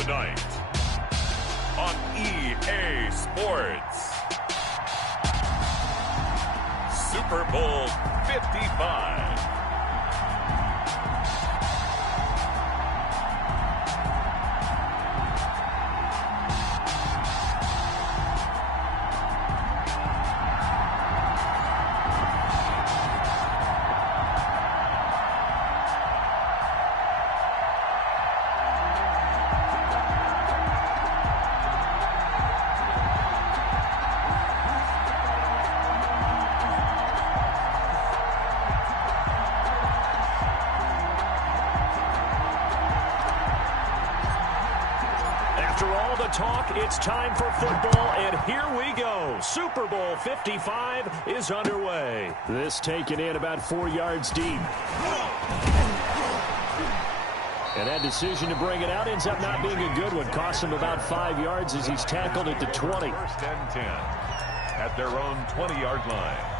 Tonight on EA Sports, Super Bowl 55. After all the talk, it's time for football, and here we go. Super Bowl 55 is underway. This taken in about 4 yards deep. And that decision to bring it out ends up not being a good one. Costs him about 5 yards as he's tackled at the 20. First and 10 at their own 20-yard line.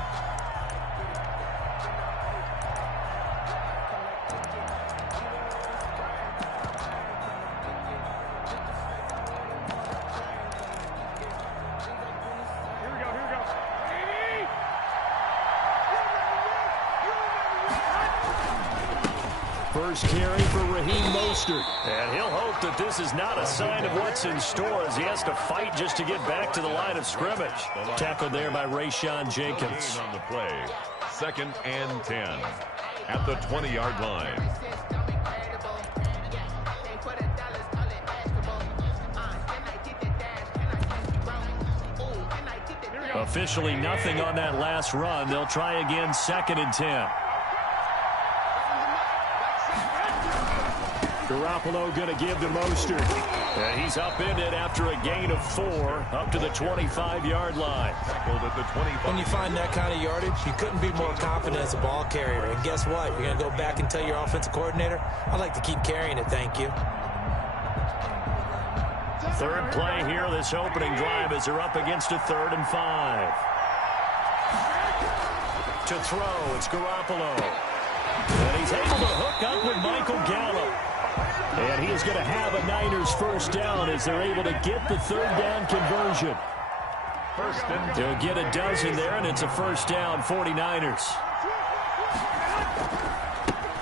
First carry for Raheem Mostert. And he'll hope that this is not a sign of what's in store as he has to fight just to get back to the line of scrimmage. Tackled there by Rayshon Jenkins. On the play, 2nd and 10 at the 20-yard line. Officially nothing on that last run. They'll try again, 2nd and 10. Garoppolo going to give to Mostert. And he's upended after a gain of 4 up to the 25-yard line. When you find that kind of yardage, you couldn't be more confident as a ball carrier. And guess what? You're going to go back and tell your offensive coordinator, I'd like to keep carrying it, thank you. Third play here, this opening drive as they're up against a 3rd and 5. To throw, it's Garoppolo. And he's able to hook up with Michael Gallup. And he is going to have a Niners first down as they're able to get the 3rd down conversion. They'll get a dozen there, and it's a first down, 49ers.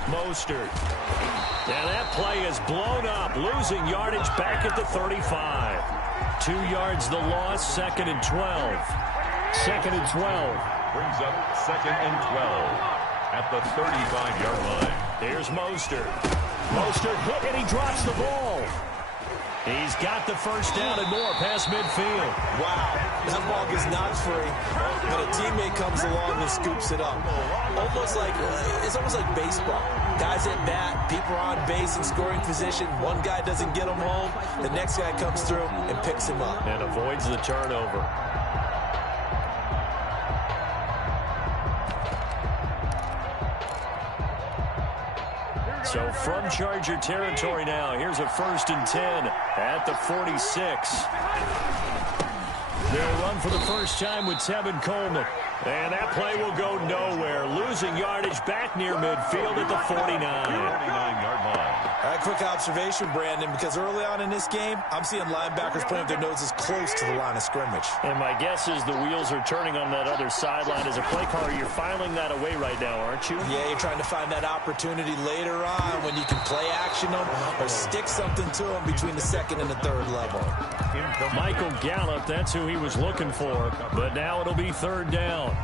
Mostert. And that play is blown up, losing yardage back at the 35. 2 yards the loss, 2nd and 12. 2nd and 12. Brings up 2nd and 12 at the 35-yard line. Here's Mostert. Mostert hit, and he drops the ball. He's got the first down and more past midfield. Wow, that ball gets knocked free, but a teammate comes along and scoops it up. It's almost like baseball. Guys at bat, people are on base in scoring position. One guy doesn't get him home. The next guy comes through and picks him up. And avoids the turnover. So from Charger territory now, here's a 1st and 10 at the 46. They'll run for the first time with Tevin Coleman. And that play will go nowhere. Losing yardage back near midfield at the 49-yard line. A quick observation, Brandon, because early on in this game, I'm seeing linebackers playing with their noses close to the line of scrimmage. And my guess is the wheels are turning on that other sideline. As a play caller, you're filing that away right now, aren't you? Yeah, you're trying to find that opportunity later on when you can play action them or stick something to them between the 2nd and the 3rd level. Michael Gallup, that's who he was looking for. But now it'll be 3rd down.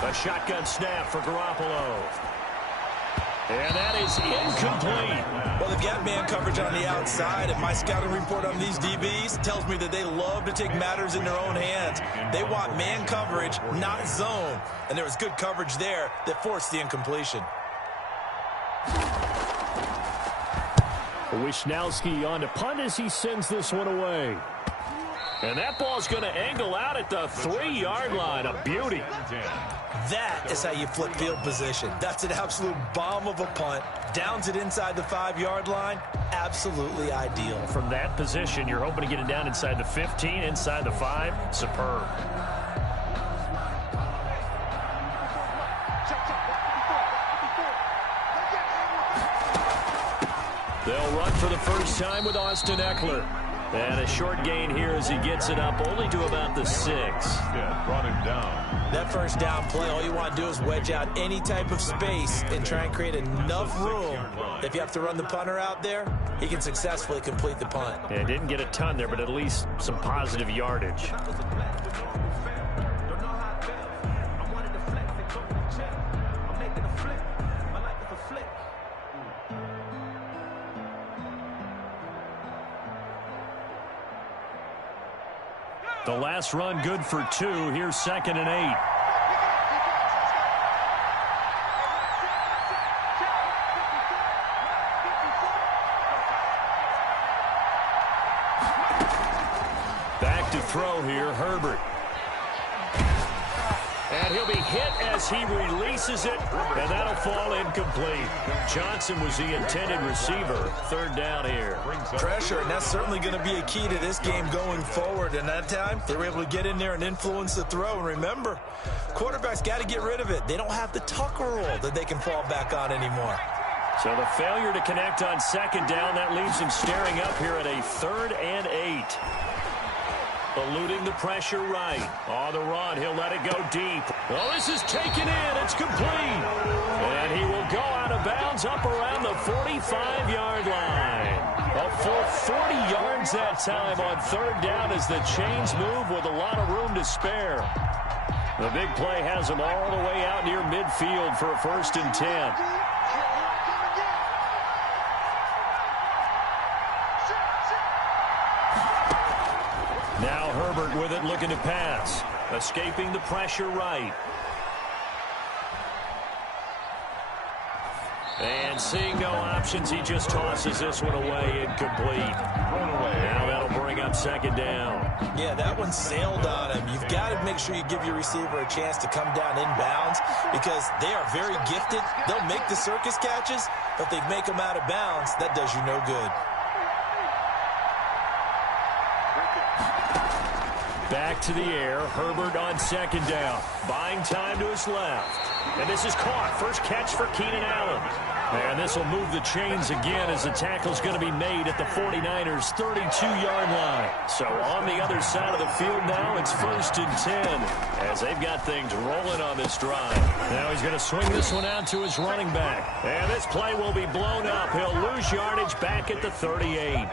A shotgun snap for Garoppolo. And that is incomplete. Well, they've got man coverage on the outside, and my scouting report on these DBs tells me that they love to take matters in their own hands. They want man coverage, not zone. And there was good coverage there that forced the incompletion. Wishnowski on to punt as he sends this one away. And that ball's going to angle out at the 3-yard line. A beauty. That is how you flip field position. That's an absolute bomb of a punt. Downs it inside the 5-yard line. Absolutely ideal. From that position, you're hoping to get it down inside the 15, inside the 5. Superb. They'll run for the first time with Austin Eckler. And a short gain here as he gets it up only to about the 6. Yeah, brought him down. That first down play, all you want to do is wedge out any type of space and try and create enough room. If you have to run the punter out there, he can successfully complete the punt. Yeah, didn't get a ton there, but at least some positive yardage. The last run good for 2. Here's 2nd and 8. Back to throw here, Herbert. And he'll be hit as he releases it, and that'll fall incomplete. Johnson was the intended receiver. 3rd down here. Pressure, and that's certainly going to be a key to this game going forward. And that time, they were able to get in there and influence the throw. And remember, quarterbacks got to get rid of it. They don't have the Tucker rule that they can fall back on anymore. So the failure to connect on 2nd down, that leaves him staring up here at a 3rd and 8. Eluding the pressure right. On the run, he'll let it go deep. Well, this is taken in. It's complete. And he will go out of bounds up around the 45-yard line. A full 40 yards that time on 3rd down as the chains move with a lot of room to spare. The big play has him all the way out near midfield for a 1st and 10. Now Herbert with it, looking to pass. Escaping the pressure right. And seeing no options, he just tosses this one away, incomplete. Now that'll bring up 2nd down. Yeah, that one sailed on him. You've got to make sure you give your receiver a chance to come down inbounds because they are very gifted. They'll make the circus catches, but if they make them out of bounds, that does you no good. Back to the air. Herbert on 2nd down. Buying time to his left. And this is caught. First catch for Keenan Allen. And this will move the chains again as the tackle's going to be made at the 49ers' 32-yard line. So on the other side of the field now, it's 1st and 10 as they've got things rolling on this drive. Now he's going to swing this one out to his running back. And this play will be blown up. He'll lose yardage back at the 38.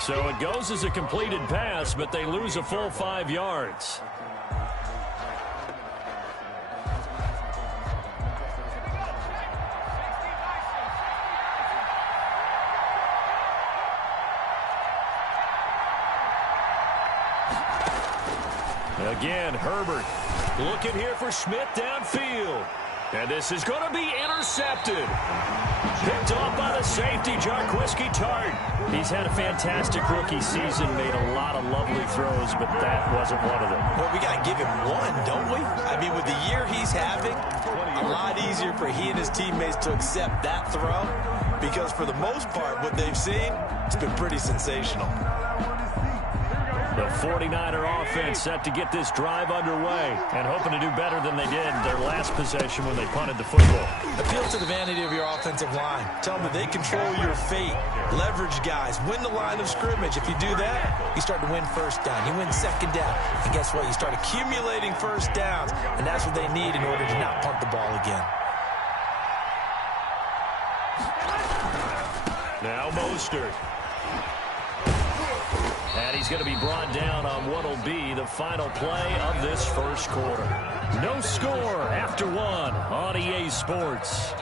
So it goes as a completed pass, but they lose a full 5 yards. Again, Herbert looking here for Smith downfield. And this is going to be intercepted. Picked off by the safety, Jarquiski Tart. He's had a fantastic rookie season, made a lot of lovely throws, but that wasn't one of them. Well, we got to give him one, don't we? I mean, with the year he's having, a lot easier for he and his teammates to accept that throw because for the most part, what they've seen, it's been pretty sensational. The 49er offense set to get this drive underway and hoping to do better than they did their last possession when they punted the football. Appeal to the vanity of your offensive line. Tell them that they control your fate. Leverage guys. Win the line of scrimmage. If you do that, you start to win 1st down. You win 2nd down. And guess what? You start accumulating 1st downs. And that's what they need in order to not punt the ball again. Now Mostert. And he's going to be brought down on what will be the final play of this 1st quarter. No score after 1 on EA Sports.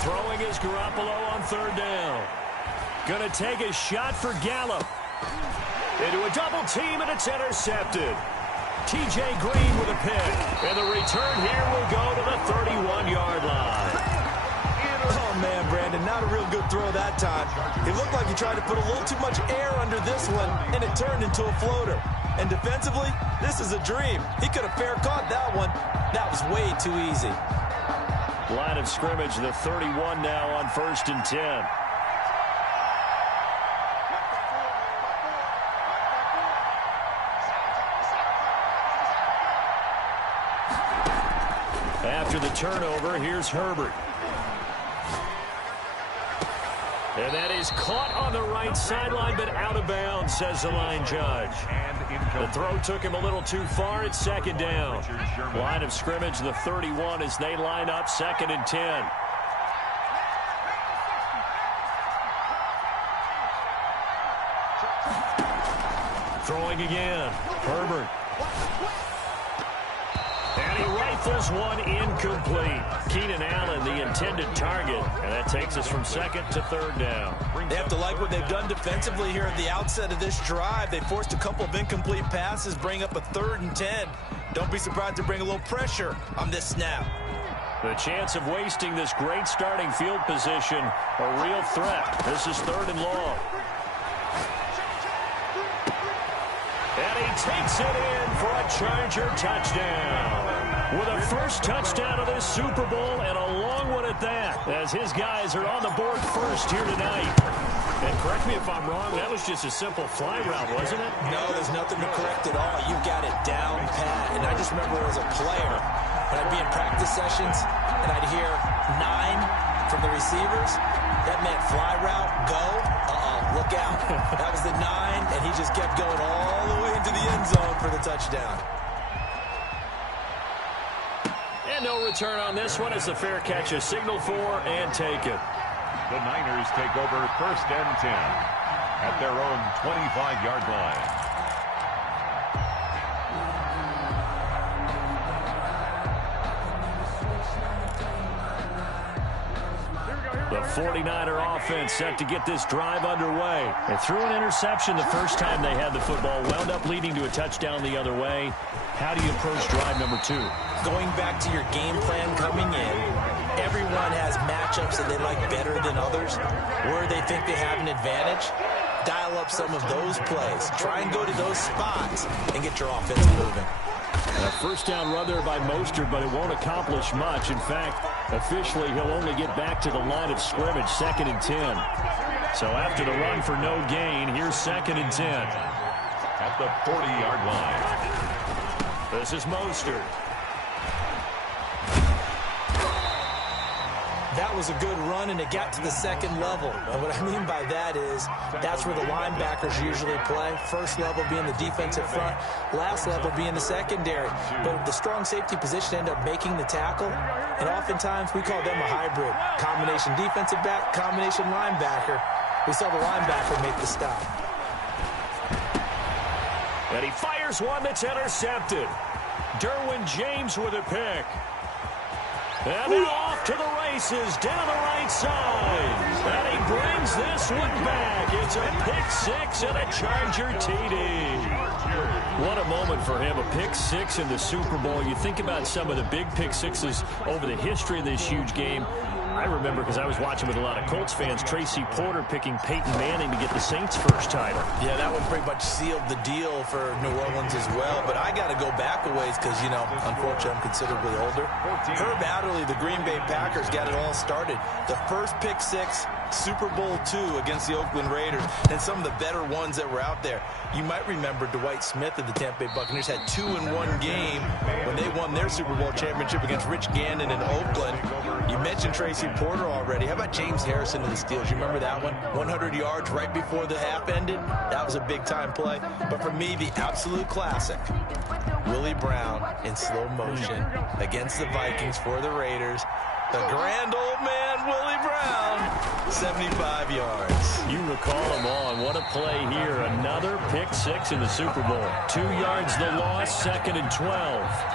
Throwing is Garoppolo on 3rd down. Going to take a shot for Gallup. Into a double team, and it's intercepted. T.J. Green with a pick. And the return here will go to the 31-yard line. Oh, man, Brandon, not a real good throw that time. It looked like he tried to put a little too much air under this one, and it turned into a floater. And defensively, this is a dream. He could have fair caught that one. That was way too easy. Line of scrimmage, the 31 now on 1st and 10. After the turnover, here's Herbert. And that is caught on the right sideline, but out of bounds, says the line judge. The throw took him a little too far. It's 2nd down. Line of scrimmage, the 31, as they line up 2nd and 10. Throwing again. Herbert. And he rifles one incomplete. Keenan Allen, the intended target. And that takes us from 2nd to 3rd down. They have to like what they've done defensively here at the outset of this drive. They forced a couple of incomplete passes, bring up a 3rd and 10. Don't be surprised to bring a little pressure on this snap. The chance of wasting this great starting field position, a real threat. This is 3rd and long. And he takes it in for a Charger touchdown. With a first touchdown of this Super Bowl, and a long one at that, as his guys are on the board first here tonight. And correct me if I'm wrong, that was just a simple fly route, wasn't it? No, there's nothing to correct at all. You got it down pat. And I just remember as a player, when I'd be in practice sessions, and I'd hear 9 from the receivers, that meant fly route, go, look out. That was the 9, and he just kept going all the way into the end zone for the touchdown. And no return on this one as the fair catch is signaled for and taken. The Niners take over 1st and 10 at their own 25-yard line. The 49er offense set to get this drive underway. They threw an interception the first time they had the football, wound up leading to a touchdown the other way. How do you approach drive number 2? Going back to your game plan coming in, everyone has matchups that they like better than others, where they think they have an advantage. Dial up some of those plays. Try and go to those spots and get your offense moving. A first down run there by Mostert, but it won't accomplish much. In fact, officially, he'll only get back to the line of scrimmage, 2nd and 10. So after the run for no gain, here's 2nd and 10. At the 40-yard line. This is Mostert. That was a good run, and it got to the 2nd level. And what I mean by that is that's where the linebackers usually play. First level being the defensive front, last level being the secondary. But the strong safety position ended up making the tackle, and oftentimes we call them a hybrid. Combination defensive back, combination linebacker. We saw the linebacker make the stop. And he fires one that's intercepted. Derwin James with a pick. And now off to the races down the right side. And he brings this one back. It's a pick-6 and a Charger TD. What a moment for him, a pick-6 in the Super Bowl. You think about some of the big pick-6s over the history of this huge game. I remember, because I was watching with a lot of Colts fans, Tracy Porter picking Peyton Manning to get the Saints' first title. Yeah, that one pretty much sealed the deal for New Orleans as well. But I got to go back a ways because, you know, unfortunately I'm considerably older. Herb Adderley, the Green Bay Packers, got it all started. The first pick-6, Super Bowl II against the Oakland Raiders, and some of the better ones that were out there. You might remember Dwight Smith of the Tampa Bay Buccaneers had 2 in one game when they won their Super Bowl championship against Rich Gannon in Oakland. You mentioned Tracy Porter already. How about James Harrison in the Steelers? You remember that one? 100 yards right before the half ended. That was a big-time play. But for me, the absolute classic, Willie Brown in slow motion against the Vikings for the Raiders. The grand old man, Willie Brown, 75 yards. You recall him on. What a play here. Another pick-6 in the Super Bowl. 2 yards the loss, 2nd and 12.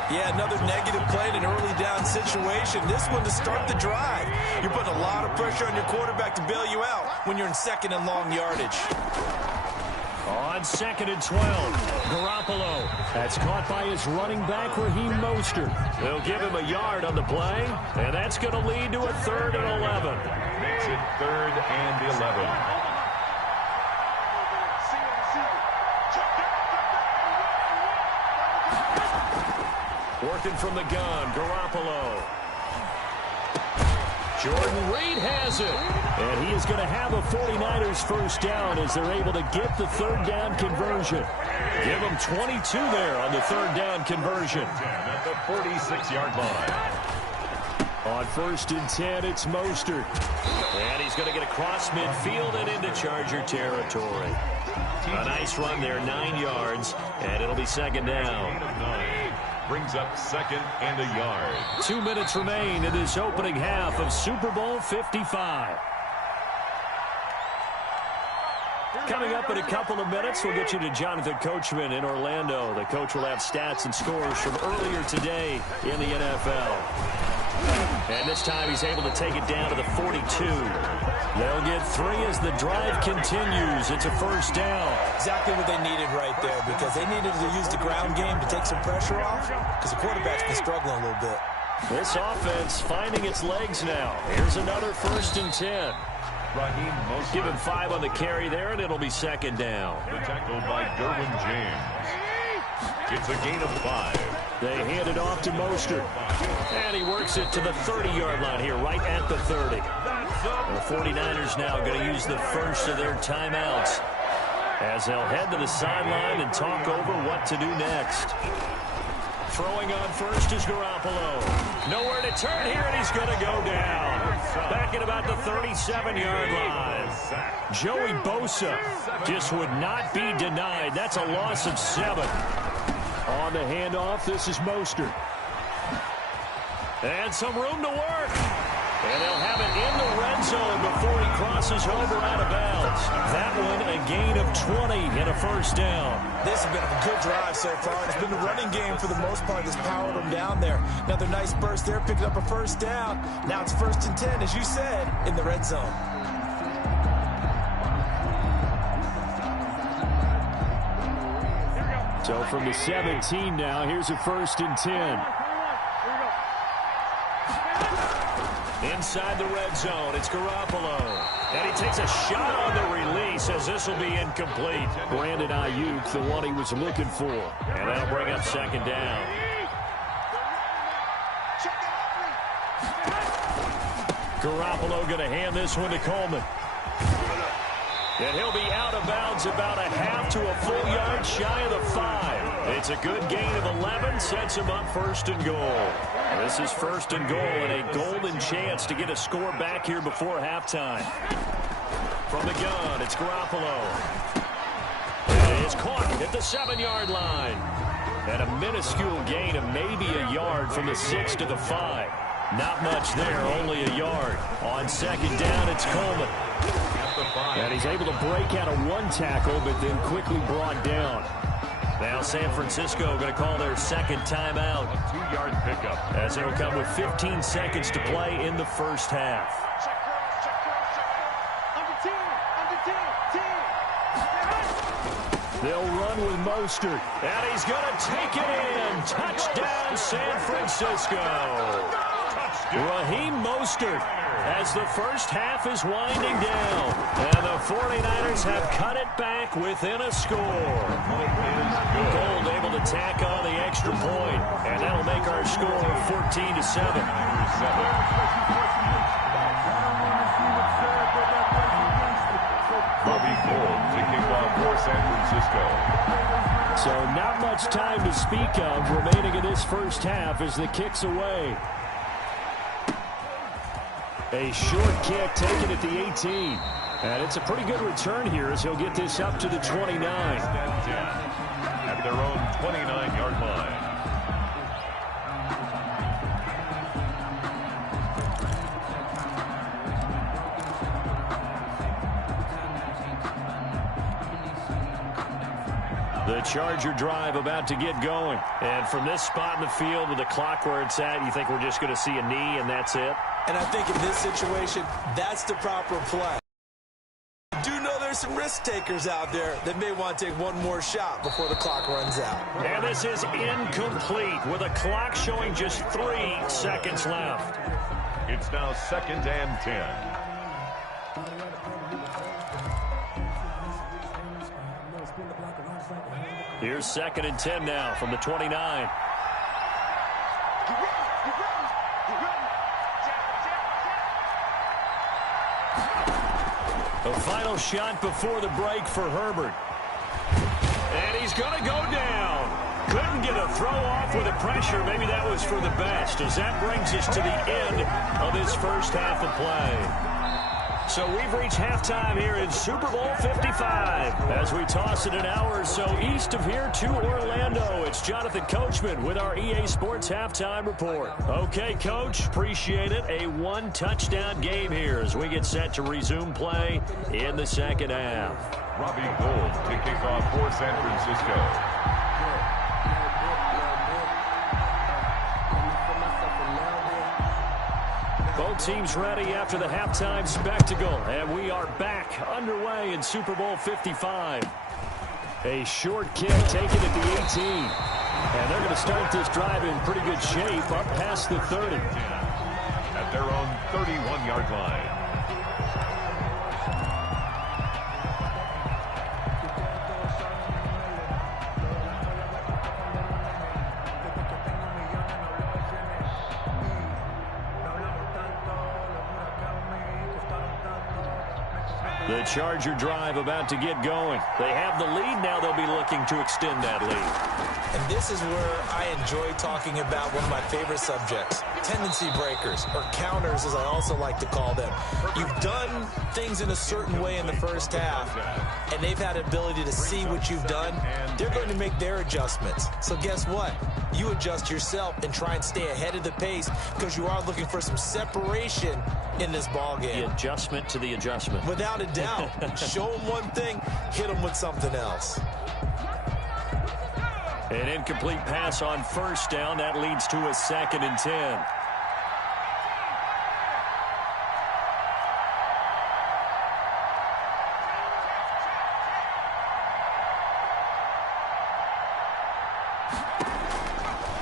Yeah, another negative play in an early down situation. This one to start the drive. You're putting a lot of pressure on your quarterback to bail you out when you're in 2nd and long yardage. On 2nd and 12, Garoppolo. That's caught by his running back, Raheem Mostert. They'll give him a yard on the play, and that's going to lead to a 3rd and 11. Makes it 3rd and 11. Working from the gun, Garoppolo. Jordan Reed has it. And he is going to have a 49ers first down as they're able to get the 3rd down conversion. Give them 22 there on the 3rd down conversion. At the 46-yard line. On 1st and 10, it's Mostert. And he's going to get across midfield and into Charger territory. A nice run there, 9 yards, and it'll be 2nd down. Brings up 2nd and a yard. 2 minutes remain in this opening half of Super Bowl 55. Coming up in a couple of minutes, we'll get you to Jonathan Coachman in Orlando. The coach will have stats and scores from earlier today in the NFL. And this time he's able to take it down to the 42. They'll get 3 as the drive continues. It's a first down. Exactly what they needed right there, because they needed to use the ground game to take some pressure off, because the quarterback's been struggling a little bit. This offense finding its legs now. Here's another 1st and 10. Give him 5 on the carry there, and it'll be 2nd down. The tackle by Derwin James. It's a gain of 5. They hand it off to Mostert. And he works it to the 30-yard line here, right at the 30. The 49ers now going to use the first of their timeouts as they'll head to the sideline and talk over what to do next. Throwing on first is Garoppolo. Nowhere to turn here, and he's going to go down. Back at about the 37-yard line. Joey Bosa just would not be denied. That's a loss of 7. On the handoff, this is Mostert. And some room to work. And they'll have it in the red zone before he crosses over out of bounds. That one a gain of 20 and a first down. This has been a good drive so far. It's been the running game for the most part that's powered them down there. Another nice burst there, picking up a first down. Now it's 1st and 10, as you said, in the red zone. So from the 17 now, here's a 1st and 10. Inside the red zone, it's Garoppolo. And he takes a shot on the release as this will be incomplete. Brandon Ayuk, the one he was looking for. And that'll bring up 2nd down. Garoppolo going to hand this one to Coleman. And he'll be out of bounds about a half to a full yard shy of the 5. It's a good gain of 11, sets him up 1st and goal. This is 1st and goal and a golden chance to get a score back here before halftime. From the gun, it's Garoppolo. And it's caught at the 7-yard line. And a minuscule gain of maybe a yard from the 6 to the 5. Not much there, only a yard. On 2nd down, it's Coleman. And he's able to break out of 1 tackle, but then quickly brought down. Now San Francisco going to call their 2nd timeout. A 2-yard pickup. As it'll come with 15 seconds to play in the first half. They'll run with Mostert. And he's going to take it in. Touchdown, San Francisco. Raheem Mostert as the first half is winding down. And the 49ers have cut it back within a score. Gold able to tack on the extra point. And that'll make our score 14-7. Bobby Gold to kick off for San Francisco. So not much time to speak of remaining in this first half as the kick's away. A short kick taken at the 18. And it's a pretty good return here as he'll get this up to the 29. At their own 29-yard line. The Charger drive about to get going. And from this spot in the field with the clock where it's at, you think we're just going to see a knee and that's it? And I think in this situation, that's the proper play. I do know there's there's some risk takers out there that may want to take one more shot before the clock runs out. And this is incomplete with a clock showing just 3 seconds left. It's now 2nd and 10. Here's 2nd and 10 now from the 29. The final shot before the break for Herbert. And he's going to go down. Couldn't get a throw off with the pressure. Maybe that was for the best, as that brings us to the end of this first half of play. So we've reached halftime here in Super Bowl 55. As we toss it an hour or so east of here to Orlando, it's Jonathan Coachman with our EA Sports Halftime Report. Okay, Coach, appreciate it. A 1-touchdown game here as we get set to resume play in the second half. Robbie Gould to kick off for San Francisco. Both teams ready after the halftime spectacle, and we are back underway in Super Bowl 55. A short kick taken at the 18. And they're going to start this drive in pretty good shape up past the 30. At their own 31-yard line. The Charger drive about to get going. They have the lead. Now they'll be looking to extend that lead. And this is where I enjoy talking about one of my favorite subjects, tendency breakers, or counters as I also like to call them. You've done things in a certain way in the first half, and they've had the ability to see what you've done. They're going to make their adjustments. So guess what? You adjust yourself and try and stay ahead of the pace because you are looking for some separation in this ball game. The adjustment to the adjustment. Without a doubt. Show them one thing, hit them with something else. An incomplete pass on first down. That leads to a 2nd and 10.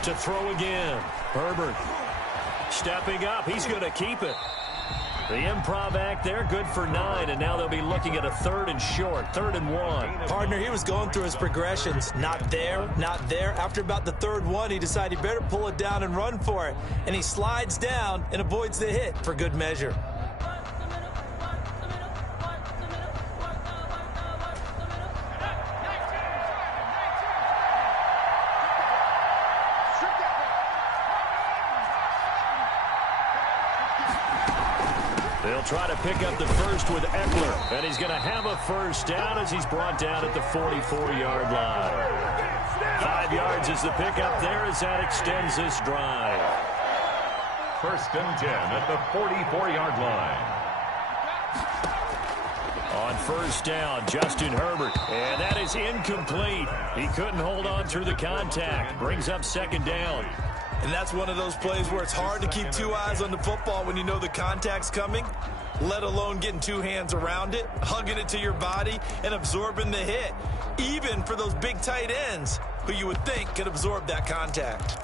To throw again. Herbert stepping up. He's going to keep it. The improv act there, good for 9, and now they'll be looking at a 3rd and short, 3rd and 1. Partner, he was going through his progressions. Not there, not there. After about the 3rd one, he decided he better pull it down and run for it. And he slides down and avoids the hit for good measure. They'll try to pick up the first with Eckler, and he's going to have a first down as he's brought down at the 44-yard line. 5 yards is the pickup there as that extends this drive. 1st and 10 at the 44-yard line. On first down, Justin Herbert, and that is incomplete. He couldn't hold on through the contact. Brings up 2nd down. And that's one of those plays where it's hard to keep 2 eyes on the football when you know the contact's coming, let alone getting 2 hands around it, hugging it to your body, and absorbing the hit, even for those big tight ends who you would think could absorb that contact.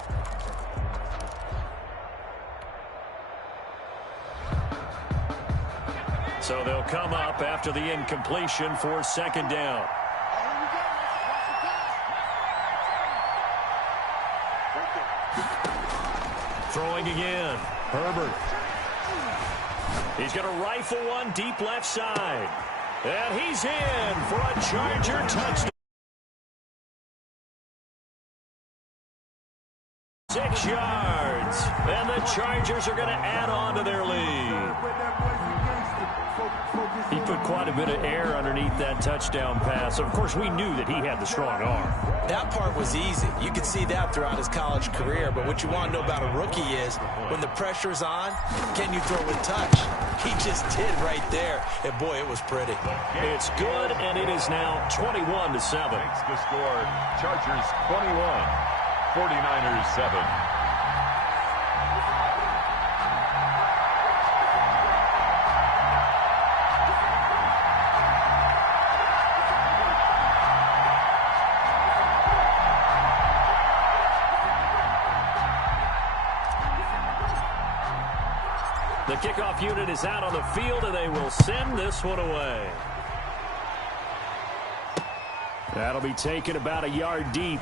So they'll come up after the incompletion for 2nd down. Throwing again. Herbert. He's going to rifle one deep left side. And he's in for a Charger touchdown. 6 yards. And the Chargers are going to add on to their lead. He put quite a bit of air underneath that touchdown pass. Of course, we knew that he had the strong arm. That part was easy. You could see that throughout his college career. But what you want to know about a rookie is when the pressure's on, can you throw with touch? He just did right there. And, boy, it was pretty. It's good, and it is now 21-7. Makes the score. Chargers 21, 49ers 7. The kickoff unit is out on the field, and they will send this one away. That'll be taken about a yard deep.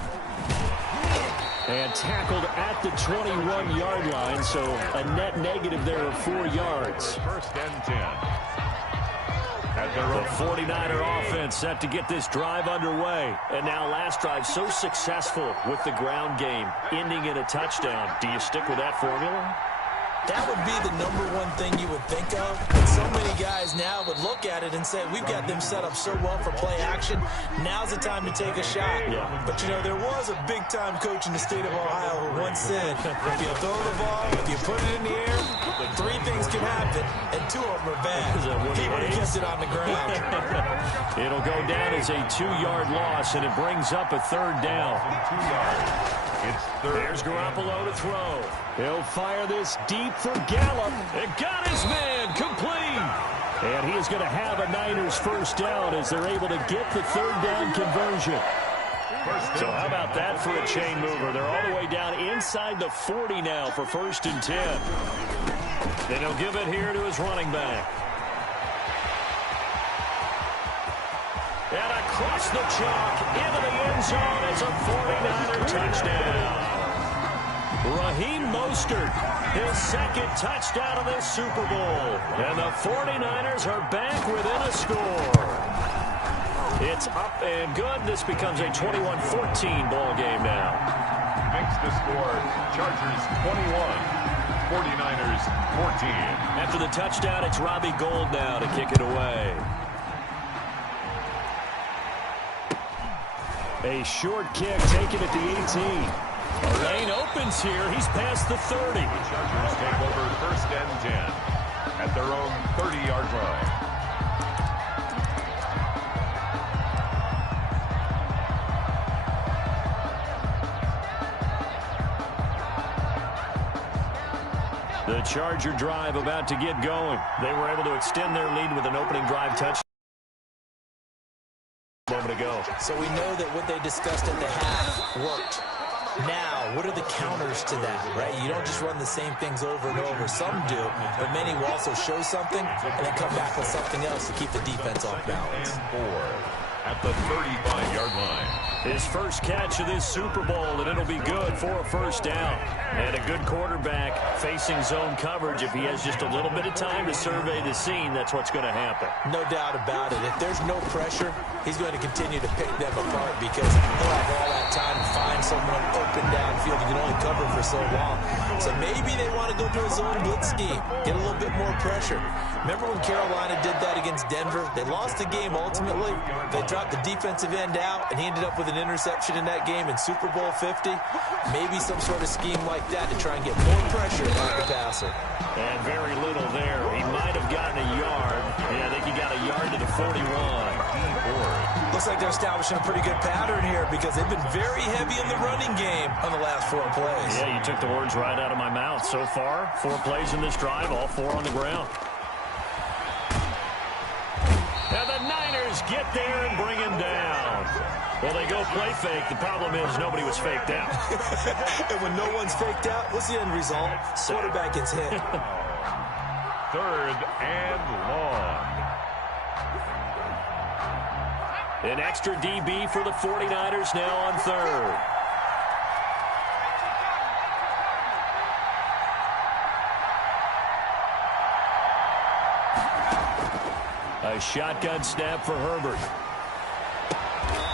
And tackled at the 21-yard line, so a net negative there of 4 yards. First and 10. The 49er offense set to get this drive underway. And now last drive so successful with the ground game, ending in a touchdown. Do you stick with that formula? That would be the #1 thing you would think of. But so many guys now would look at it and say, we've got them set up so well for play action. Now's the time to take a shot. Yeah. But, you know, there was a big-time coach in the state of Ohio who once said, if you throw the ball, if you put it in the air, 3 things can happen, and 2 of them are bad. He would have kept it on the ground. It'll go down as a 2-yard loss, and it brings up a 3rd down. 2 yards. It's 3rd. There's Garoppolo to throw. He'll fire this deep for Gallup. It got his man complete. And he is going to have a Niners first down as they're able to get the 3rd down conversion. So how about that for a chain mover? They're all the way down inside the 40 now for 1st and 10. Then he'll give it here to his running back. And across the chalk into the end zone. It's a 49er touchdown. Raheem Mostert, his 2nd touchdown of this Super Bowl. And the 49ers are back within a score. It's up and good. This becomes a 21-14 ball game now. Makes the score. Chargers 21, 49ers 14. After the touchdown, it's Robbie Gould now to kick it away. A short kick taken at the 18. A lane opens here. He's past the 30. The Chargers take over 1st and 10 at their own 30-yard line. The Charger drive about to get going. They were able to extend their lead with an opening drive touchdown a moment ago. So we know that what they discussed at the half worked. Now, what are the counters to that, right? You don't just run the same things over and over. Some do, but many will also show something and then come back with something else to keep the defense off balance. And 4 at the 35-yard line. His first catch of this Super Bowl, and it'll be good for a first down. And a good quarterback facing zone coverage. If he has just a little bit of time to survey the scene, that's what's going to happen. No doubt about it. If there's no pressure, he's going to continue to pick them apart because he'll have all that time to find someone open downfield. You can only cover for so long. So maybe they want to go to a zone blitz scheme, get a little bit more pressure. Remember when Carolina did that against Denver? They lost the game ultimately. They dropped the defensive end out, and he ended up with an interception in that game in Super Bowl 50. Maybe some sort of scheme like that to try and get more pressure on the passer. And very little there. He might have gotten a yard. Yeah, I think he got a yard to the 41. Looks like they're establishing a pretty good pattern here because they've been very heavy in the running game on the last 4 plays. Yeah, you took the words right out of my mouth. So far, 4 plays in this drive, all 4 on the ground. And the Niners get there and bring him down. Well, they go play fake. The problem is nobody was faked out. And when no one's faked out, what's the end result? Quarterback gets hit. 3rd and long. An extra DB for the 49ers now on 3rd. A shotgun snap for Herbert.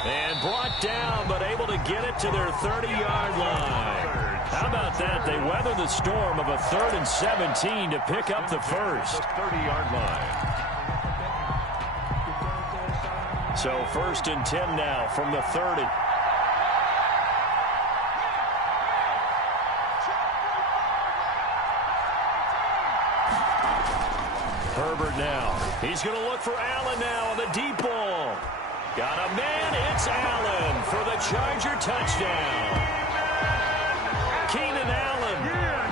And brought down, but able to get it to their 30-yard line. How about that? They weather the storm of a 3rd and 17 to pick up the first. The 30-yard line. So 1st and 10 now from the 30. Herbert now. He's going to look for Allen now on the deep ball. Got a man. It's Allen for the Charger touchdown. Keenan Allen,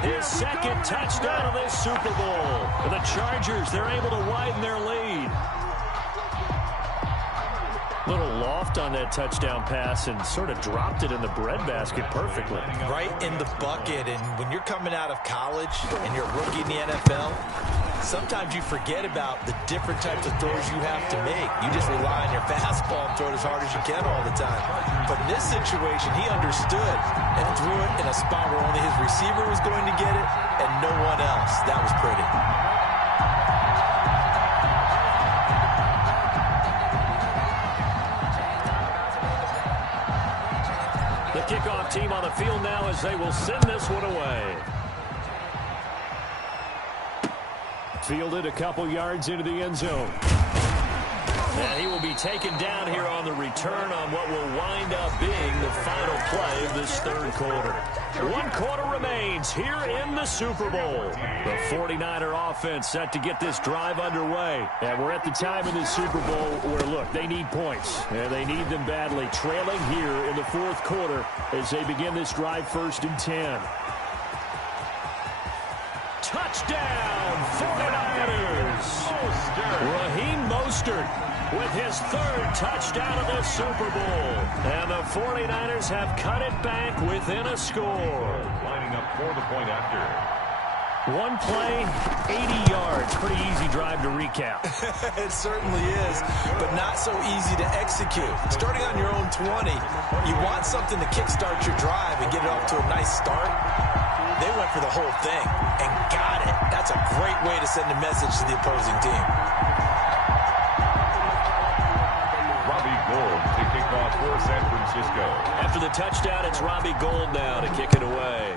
his 2nd touchdown of this Super Bowl. For the Chargers, they're able to widen their lead. Little loft on that touchdown pass and sort of dropped it in the breadbasket perfectly. Right in the bucket. And when you're coming out of college and you're a rookie in the NFL, sometimes you forget about the different types of throws you have to make. You just rely on your fastball and throw it as hard as you can all the time. But in this situation, he understood and threw it in a spot where only his receiver was going to get it and no one else. That was pretty. The kickoff team on the field now as they will send this one away. Fielded a couple yards into the end zone. And he will be taken down here on the return on what will wind up being the final play of this third quarter. 1 quarter remains here in the Super Bowl. The 49er offense set to get this drive underway. And we're at the time in this Super Bowl where, look, they need points. And they need them badly. Trailing here in the fourth quarter as they begin this drive 1st and 10. Touchdown, 49ers! Raheem Mostert with his 3rd touchdown of this Super Bowl. And the 49ers have cut it back within a score. Lining up for the point after. 1 play, 80 yards. Pretty easy drive to recap. It certainly is, but not so easy to execute. Starting on your own 20, you want something to kickstart your drive and get it off to a nice start. They went for the whole thing and got it. That's a great way to send a message to the opposing team. Robbie Gould to kick off for San Francisco. After the touchdown, it's Robbie Gould now to kick it away.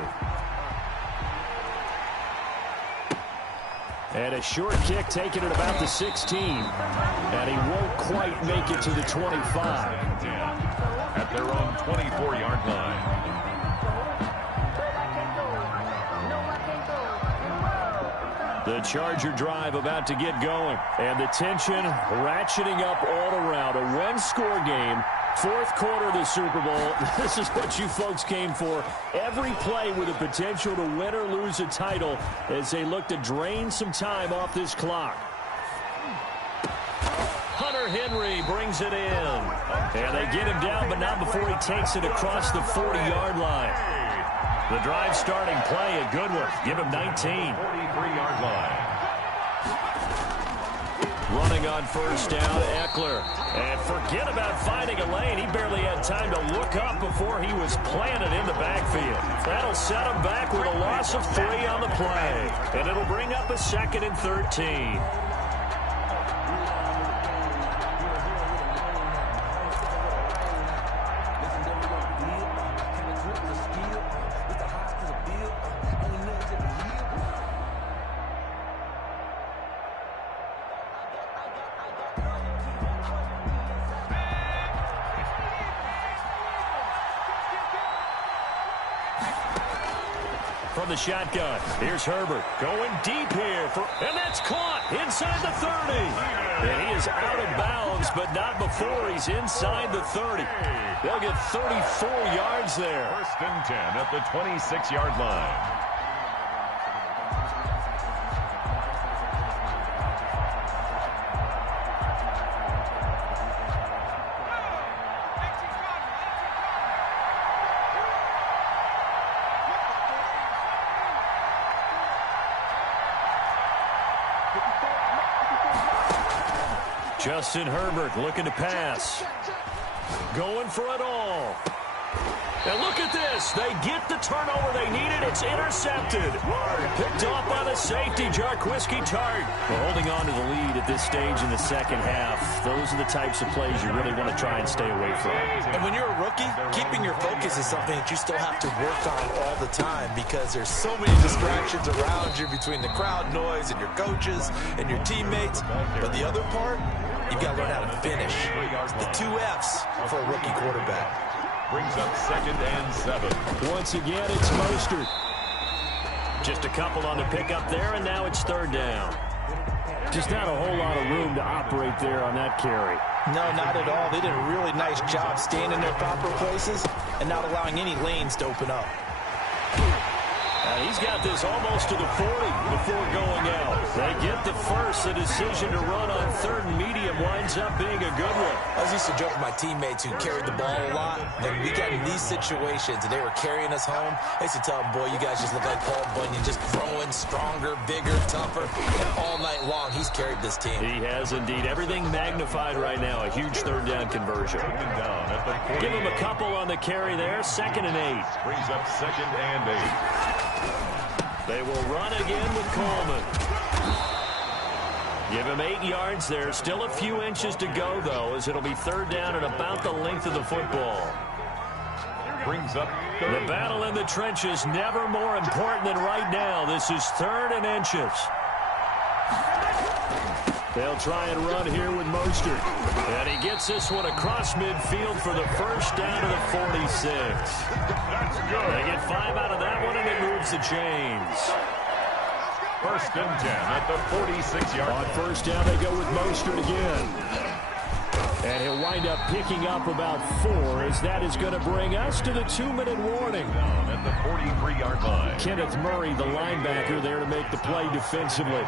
And a short kick taken at about the 16. And he won't quite make it to the 25. At their own 24-yard line. The Charger drive about to get going. And the tension ratcheting up all around. A 1-score game. 4th quarter of the Super Bowl. This is what you folks came for. Every play with the potential to win or lose a title as they look to drain some time off this clock. Hunter Henry brings it in. And they get him down, but not before he takes it across the 40-yard line. The drive starting play, a good one. Give him 19. 43-yard line. Running on 1st down, Eckler. And forget about finding a lane. He barely had time to look up before he was planted in the backfield. That'll set him back with a loss of 3 on the play. And it'll bring up a 2nd and 13. From the shotgun, here's Herbert going deep here, and that's caught inside the 30. And he is out of bounds, but not before he's inside the 30. They'll get 34 yards there. 1st and 10 at the 26-yard line. Justin Herbert looking to pass. Going for it all. And look at this. They get the turnover they needed. It's intercepted. Picked off by the safety, Jarquiski Tart. We're holding on to the lead at this stage in the 2nd half. Those are the types of plays you really want to try and stay away from. And when you're a rookie, keeping your focus is something that you still have to work on all the time because there's so many distractions around you between the crowd noise and your coaches and your teammates. But the other part, you've got to learn how to finish. The 2 F's for a rookie quarterback. Brings up 2nd and 7. Once again, it's Mostert. Just a couple on the pickup there, and now it's 3rd down. Just not a whole lot of room to operate there on that carry. No, not at all. They did a really nice job staying in their proper places and not allowing any lanes to open up. He's got this almost to the 40 before going out. They get the first. The decision to run on third and medium winds up being a good one. I was used to joke with my teammates who carried the ball a lot. When we got in these situations and they were carrying us home, I used to tell them, boy, you guys just look like Paul Bunyan, just growing stronger, bigger, tougher. And all night long, he's carried this team. He has indeed. Everything magnified right now. A huge third down conversion. Give him a couple on the carry there. 2nd and 8. Brings up 2nd and 8. They will run again with Coleman. Give him 8 yards there. Still a few inches to go, though, as it'll be third down and about the length of the football. Brings up 30. The battle in the trenches never more important than right now. This is 3rd and inches. They'll try and run here with Mostert. And he gets this one across midfield for the first down to the 46. That's good. They get 5 out of that one, and it moves the chains. 1st and 10 at the 46-yard line. On first down, they go with Mostert again. And he'll wind up picking up about 4, as that is going to bring us to the 2-minute warning. Down at the 43-yard line. Kenneth Murray, the linebacker, there to make the play defensively.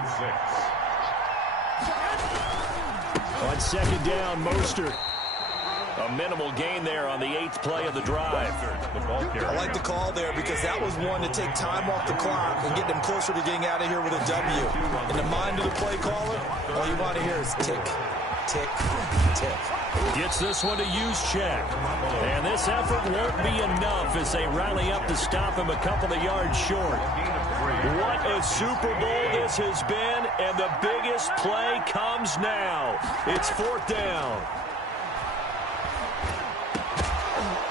On 2nd down, Mostert. A minimal gain there on the 8th play of the drive. I like the call there because that was one to take time off the clock and get them closer to getting out of here with a W. In the mind of the play caller, all you want to hear is tick, tick, tick. Gets this one to Juszczyk. And this effort won't be enough as they rally up to stop him a couple of yards short. What a Super Bowl this has been, and the biggest play comes now. It's 4th down.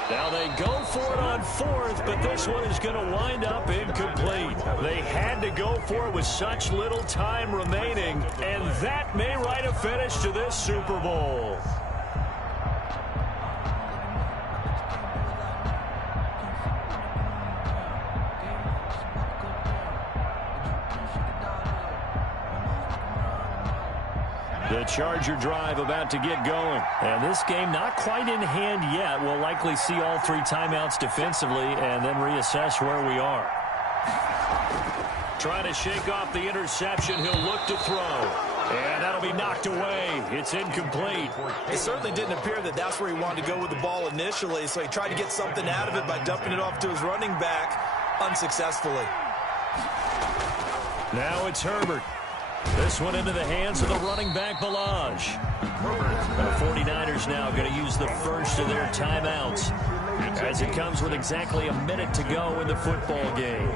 Now they go for it on 4th, but this one is going to wind up incomplete. They had to go for it with such little time remaining, and that may write a finish to this Super Bowl. The Charger drive about to get going. And this game not quite in hand yet. We'll likely see all 3 timeouts defensively and then reassess where we are. Trying to shake off the interception. He'll look to throw. And that'll be knocked away. It's incomplete. It certainly didn't appear that that's where he wanted to go with the ball initially, so he tried to get something out of it by dumping it off to his running back unsuccessfully. Now it's Herbert. This one into the hands of the running back, Balaj. The 49ers now going to use the first of their timeouts as it comes with exactly a minute to go in the football game.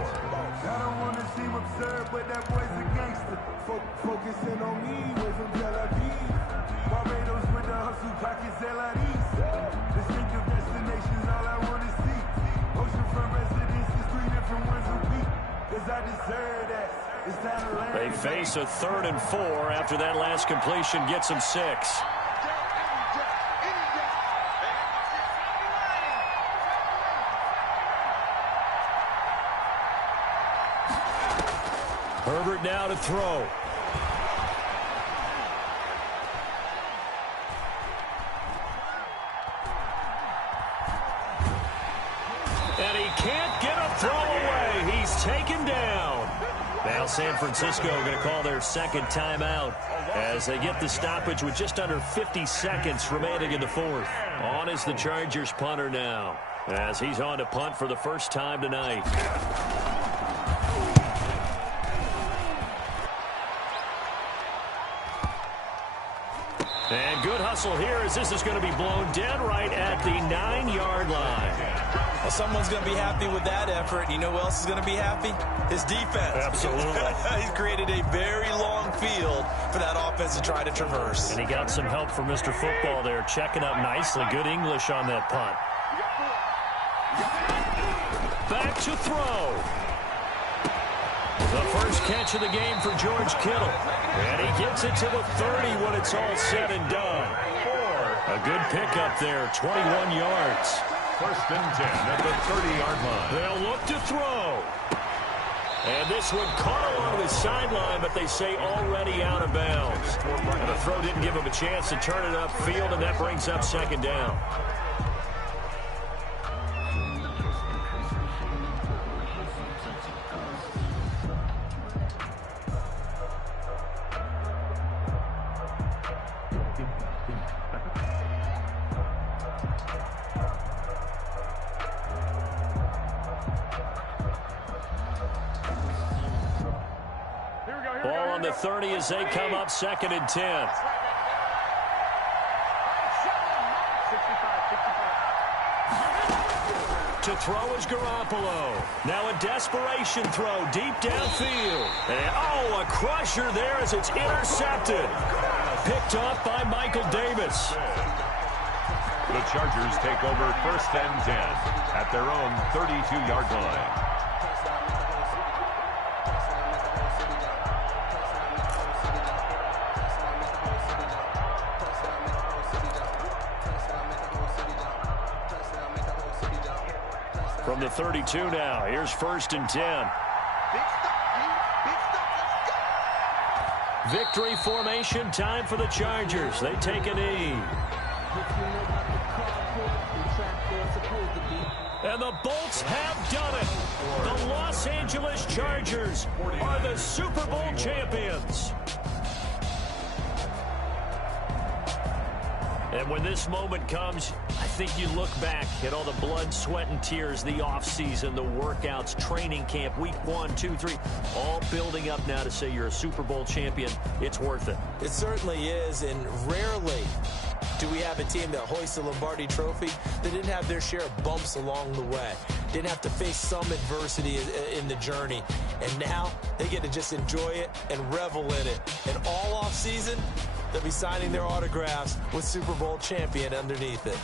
They face a 3rd and 4 after that last completion gets them 6. Herbert now to throw. And he can't get a throw away. He's taken down. Now San Francisco going to call their 2nd timeout as they get the stoppage with just under 50 seconds remaining in the 4th. On is the Chargers punter now as he's on to punt for the first time tonight. And good hustle here as this is going to be blown dead right at the 9-yard line. Well, someone's going to be happy with that effort. And you know who else is going to be happy? His defense. Absolutely. He's created a very long field for that offense to try to traverse. And he got some help from Mr. Football there, checking up nicely. Good English on that punt. Back to throw. The first catch of the game for George Kittle. And he gets it to the 30 when it's all said and done. A good pickup there, 21 yards. 1st and 10 at the 30-yard line. They'll look to throw. And this one caught along the sideline, but they say already out of bounds. And the throw didn't give him a chance to turn it upfield, and that brings up 2nd down. Ball on the 30 as they come up 2nd and 10. To throw is Garoppolo. Now a desperation throw deep downfield. And, a crusher there as it's intercepted. Picked up by Michael Davis. The Chargers take over 1st and 10 at their own 32-yard line. From the 32 now, here's 1st and 10. Victory formation time for the Chargers. They take a knee. And the Bolts have done it. The Los Angeles Chargers are the Super Bowl champions. And when this moment comes, I think you look back at all the blood, sweat, and tears, the offseason, the workouts, training camp, week 1, 2, 3, all building up now to say you're a Super Bowl champion. It's worth it. It certainly is, and rarely do we have a team that hoists the Lombardi Trophy that didn't have their share of bumps along the way, didn't have to face some adversity in the journey, and now they get to just enjoy it and revel in it. And all offseason, they'll be signing their autographs with Super Bowl champion underneath it.